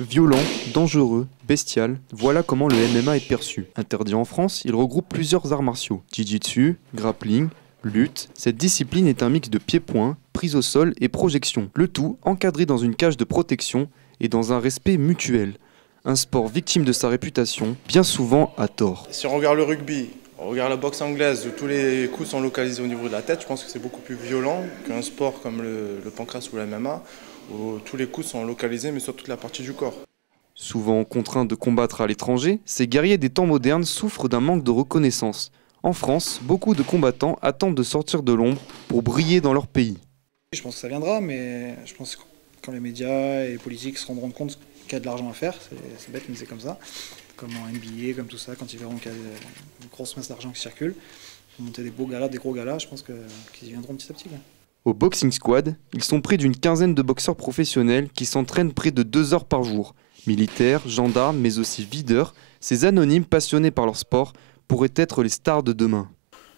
Violent, dangereux, bestial, voilà comment le MMA est perçu. Interdit en France, il regroupe plusieurs arts martiaux. Jiu-jitsu, grappling, lutte. Cette discipline est un mix de pieds-poings, prise au sol et projection. Le tout encadré dans une cage de protection et dans un respect mutuel. Un sport victime de sa réputation, bien souvent à tort. Si on regarde le rugby, on regarde la boxe anglaise où tous les coups sont localisés au niveau de la tête, je pense que c'est beaucoup plus violent qu'un sport comme le pancrace ou la MMA où tous les coups sont localisés mais sur toute la partie du corps. Souvent contraints de combattre à l'étranger, ces guerriers des temps modernes souffrent d'un manque de reconnaissance. En France, beaucoup de combattants attendent de sortir de l'ombre pour briller dans leur pays. Je pense que ça viendra, mais je pense que quand les médias et les politiques se rendront compte qu'il y a de l'argent à faire, c'est bête mais c'est comme ça, comme en NBA, comme tout ça, quand ils verront qu'il y a une grosse masse d'argent qui circule, pour monter des beaux galas, des gros galas, je pense qu'ils y viendront petit à petit. Là. Au Boxing Squad, ils sont près d'une quinzaine de boxeurs professionnels qui s'entraînent près de 2 heures par jour. Militaires, gendarmes, mais aussi videurs, ces anonymes passionnés par leur sport pourraient être les stars de demain.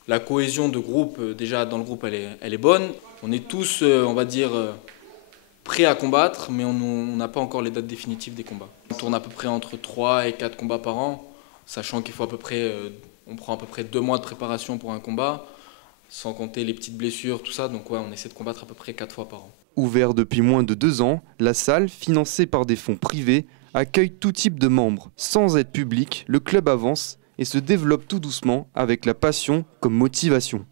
La cohésion de groupe, déjà dans le groupe, elle est bonne. On est tous, on va dire, prêts à combattre, mais on n'a pas encore les dates définitives des combats. On tourne à peu près entre 3 et 4 combats par an, sachant qu'il faut à peu près, on prend à peu près 2 mois de préparation pour un combat, sans compter les petites blessures, tout ça. Donc ouais, on essaie de combattre à peu près 4 fois par an. Ouvert depuis moins de 2 ans, la salle, financée par des fonds privés, accueille tout type de membres. Sans être public, le club avance et se développe tout doucement avec la passion comme motivation.